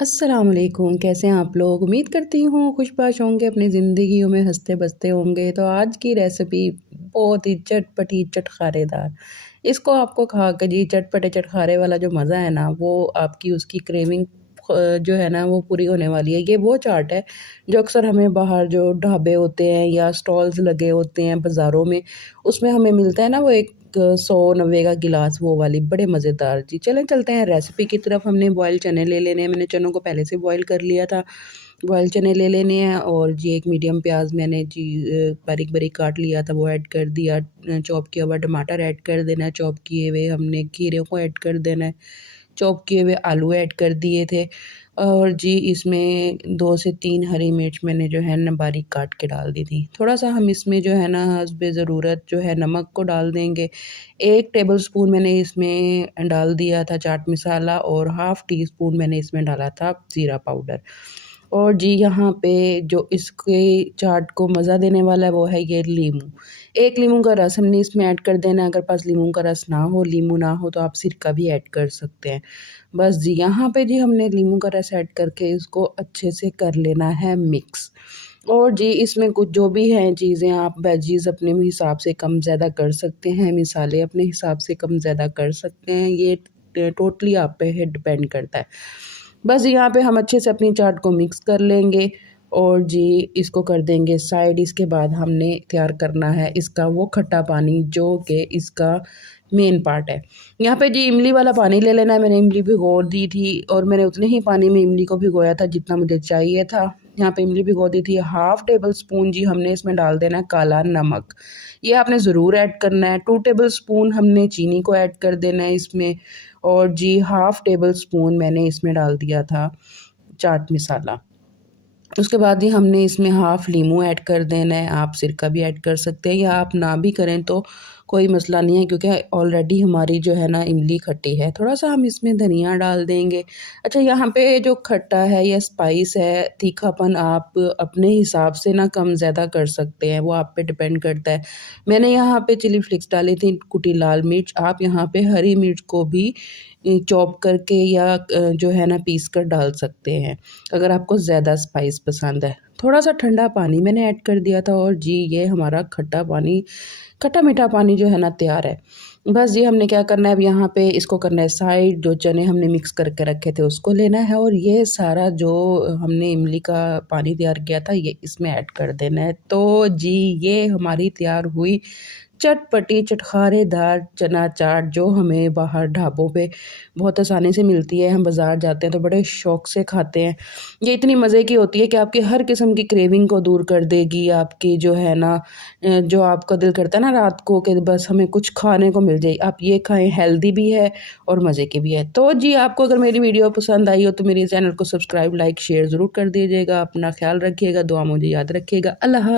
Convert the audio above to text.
अस्सलामुअलैकुम, कैसे हैं आप लोग। उम्मीद करती हूँ खुशबाश होंगे, अपनी ज़िंदगियों में हंसते बसते होंगे। तो आज की रेसिपी बहुत ही चटपटी चटखारेदार। इसको आपको खा के जी चटपटे चटखारे वाला जो मज़ा है ना, वो आपकी उसकी क्रेविंग जो है ना वो पूरी होने वाली है। ये वो चाट है जो अक्सर हमें बाहर जो ढाबे होते हैं या स्टॉल्स लगे होते हैं बाज़ारों में, उसमें हमें मिलता है ना वो एक 100-90 का गिलास, वो वाली बड़े मज़ेदार। जी चलें चलते हैं रेसिपी की तरफ। हमने बॉयल चने ले लेने हैं, मैंने चनों को पहले से बॉयल कर लिया था। बॉयल चने ले लेने हैं और जी एक मीडियम प्याज मैंने जी बारीक बारीक काट लिया था, वो ऐड कर दिया। चॉप किया हुआ टमाटर ऐड कर देना है, चॉप किए हुए हमने खीरे को ऐड कर देना है, चॉप किए हुए आलू ऐड कर दिए थे। और जी इसमें 2 से 3 हरी मिर्च मैंने जो है ना बारीक काट के डाल दी थी। थोड़ा-सा हम इसमें जो है ना हस्बे ज़रूरत जो है नमक को डाल देंगे। 1 टेबलस्पून मैंने इसमें डाल दिया था चाट मसाला और हाफ़ टी स्पून मैंने इसमें डाला था ज़ीरा पाउडर। और जी यहाँ पे जो इसके चाट को मज़ा देने वाला है वो है ये लीमू। 1 लीमू का रस हमने इसमें ऐड कर देना है। अगर पास लीमू का रस ना हो, लीमू ना हो तो आप सिरका भी ऐड कर सकते हैं। बस जी यहाँ पे जी हमने लीमू का रस ऐड करके इसको अच्छे से कर लेना है मिक्स। और जी इसमें कुछ जो भी हैं चीज़ें आप वेजीज़ अपने हिसाब से कम ज़्यादा कर सकते हैं, मिसाले अपने हिसाब से कम ज़्यादा कर सकते हैं, ये टोटली आप पे है डिपेंड करता है। बस यहाँ पे हम अच्छे से अपनी चाट को मिक्स कर लेंगे और जी इसको कर देंगे साइड। इसके बाद हमने तैयार करना है इसका वो खट्टा पानी जो कि इसका मेन पार्ट है। यहाँ पे जी इमली वाला पानी ले लेना है। मैंने इमली भिगो दी थी और मैंने उतने ही पानी में इमली को भिगोया था जितना मुझे चाहिए था। यहाँ पे इमली भिगो दी थी। हाफ़ टेबल स्पून जी हमने इसमें डाल देना है काला नमक, ये आपने ज़रूर ऐड करना है। 2 टेबल स्पून हमने चीनी को ऐड कर देना है इसमें। और जी हाफ़ टेबल स्पून मैंने इसमें डाल दिया था चाट मसाला। उसके बाद ही हमने इसमें हाफ़ लीमू ऐड कर देना है। आप सिरका भी ऐड कर सकते हैं या आप ना भी करें तो कोई मसला नहीं है, क्योंकि ऑलरेडी हमारी जो है ना इमली खट्टी है। थोड़ा-सा हम इसमें धनिया डाल देंगे। अच्छा यहाँ पे जो खट्टा है या स्पाइस है, तीखापन आप अपने हिसाब से ना कम ज़्यादा कर सकते हैं, वो आप पे डिपेंड करता है। मैंने यहाँ पे चिली फ्लेक्स डाली थी, कुटी लाल मिर्च। आप यहाँ पे हरी मिर्च को भी चॉप करके या जो है ना पीस कर डाल सकते हैं, अगर आपको ज़्यादा स्पाइस पसंद है। थोड़ा-सा ठंडा पानी मैंने ऐड कर दिया था और जी ये हमारा खट्टा पानी, खट्टा मीठा पानी जो है ना तैयार है। बस ये हमने क्या करना है अब यहाँ पे इसको करना है साइड। जो चने हमने मिक्स करके रखे थे उसको लेना है और ये सारा जो हमने इमली का पानी तैयार किया था ये इसमें ऐड कर देना है। तो जी ये हमारी तैयार हुई चटपटी चटखारेदार चना चाट, जो हमें बाहर ढाबों पे बहुत आसानी से मिलती है। हम बाज़ार जाते हैं तो बड़े शौक़ से खाते हैं। ये इतनी मज़े की होती है कि आपकी हर किस्म की क्रेविंग को दूर कर देगी। आपकी जो है ना जो आपका दिल करता है ना रात को कि बस हमें कुछ खाने को मिल जाए, आप ये खाएँ, हेल्दी भी है और मज़े की भी है। तो जी आपको अगर मेरी वीडियो पसंद आई हो तो मेरे चैनल को सब्सक्राइब, लाइक, शेयर ज़रूर कर दीजिएगा। अपना ख़्याल रखिएगा, दुआ मुझे याद रखिएगा। अल्लाह।